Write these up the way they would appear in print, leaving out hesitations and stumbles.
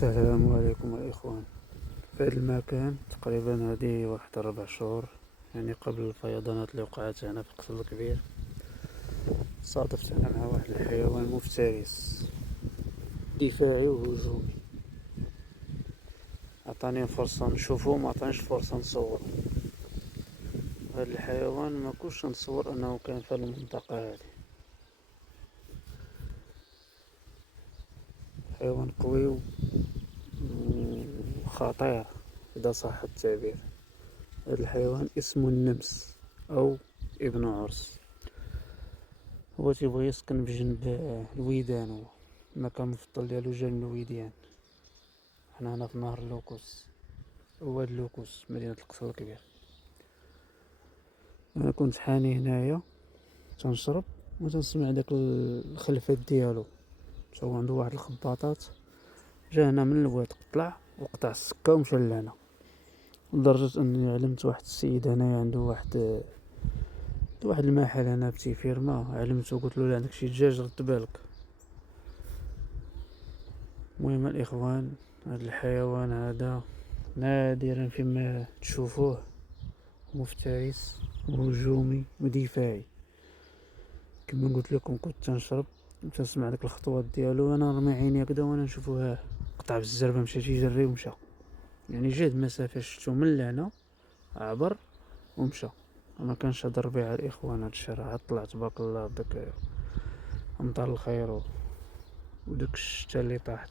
السلام عليكم الإخوان. في هذا المكان تقريبا هذه واحد 4 شهور، يعني قبل الفيضانات اللي وقعت هنا في القصر الكبير، صادفت أنا مع واحد الحيوان مفترس دفاعي وهجومي. عطاني فرصة نشوفه، ما عطانيش فرصة نصوره. هذا الحيوان ما كنتش نتصور أنه كان في المنطقة هذه. حيوان قوي وخطير إذا صح التعبير. هذا الحيوان اسمه النمس أو ابن عرس. هو تيبغي يسكن بجنب الويدان، هو المكان المفضل ديالو جنب الويديان. حنا هنا في نهر اللوكوس، واد اللوكوس، مدينة القصر الكبير. انا كنت حاني هنايا تنشرب وتنسمع داك الخلفات ديالو، هو عنده واحد الخباطات. جا هنا من الواد، طلع وقطع السكة ومشى لهنا، لدرجة اني علمت واحد السيد هنايا عنده واحد المحل هنا بتي فيرما. علمته قلت له عندك شي دجاج رد بالك. المهم الاخوان، هذا الحيوان هذا نادرا فيما تشوفوه، مفترس وهجومي ودفاعي. كما قلت لكم كنت تنشرب وتنسمع داك الخطوات ديالو، انا رمي عيني هكذا وانا نشوفه قطع بالزربه مشى يجري ومشى. يعني جهد مسافه شفتو من لهنا، عبر ومشى. ما كانش هضر بها الاخوان. هاد الشارع طلع تبارك الله بداك امطار الخير وداك الشتا اللي طاحت.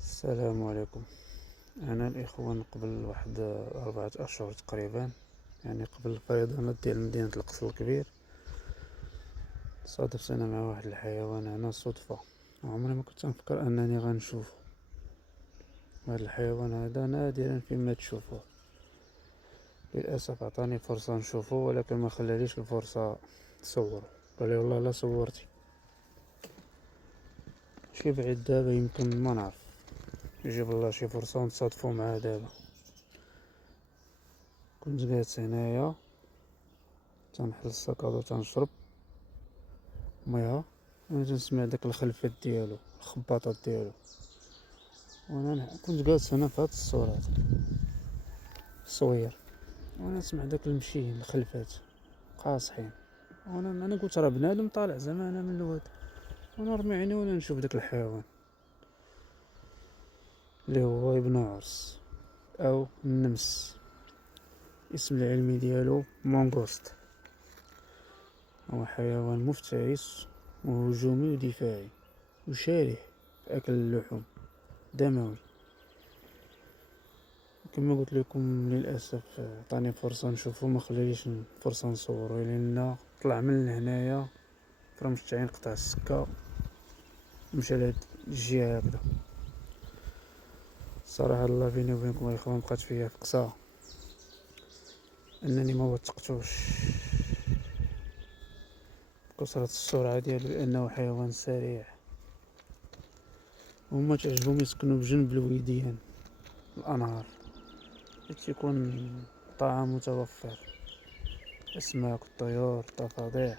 السلام عليكم. انا الاخوان قبل واحد 4 اشهر تقريبا، يعني قبل الفيضانات ديال مدينة القصر الكبير، صادفت انا مع واحد الحيوان هنا صدفة. عمري ما كنت نفكر انني غنشوفه. هذا الحيوان هذا نادرا فيما تشوفه. للاسف عطاني فرصة نشوفه، ولكن ما خلاليش الفرصة تصوره. قال لي والله لا صورتي. شي بعيد دابا، يمكن ما نعرف، يجيب الله شي فرصة ونتصادفو معاه دابا. كنت جالس هنايا تنحل السكادو تنشرب مياه، وانا تنسمع داك الخلفات ديالو، الخباطات ديالو، وانا كنت جالس هنا في هاد الصورة الصوير، وانا نسمع داك المشي الخلفات قاصحين. وانا قلت راه بنادم طالع زعما انا من الواد، وانا رمي عيني وانا نشوف داك الحيوان اللي هو ابن عرس او النمس. اسم العلمي ديالو مونغوست. هو حيوان مفترس وهجومي ودفاعي وشره في اكل اللحوم، دموي. كما قلت لكم للاسف عطاني فرصه نشوفه، ما خلاليش فرصه نصوره، لان طلع من هنايا فرمشت عين، قطع السكه مشى لهاد الجهه هكذا. صراحه الله بيني وبينكم الاخوان، بقات فيا فقسه انني ما وثقتوش بكثرة السرعه ديالو، لانه حيوان سريع. هما تعجبهم يسكنوا بجنب الوديان، الانهار، تيكون طعام متوفر، اسماك، الطيور، الضفادع.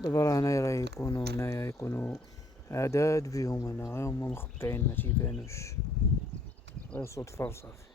دابا راه هنايا يكونوا عداد بهم هنا، غير هما مخبعين ما تيبانوش، غير صدفة وصافي.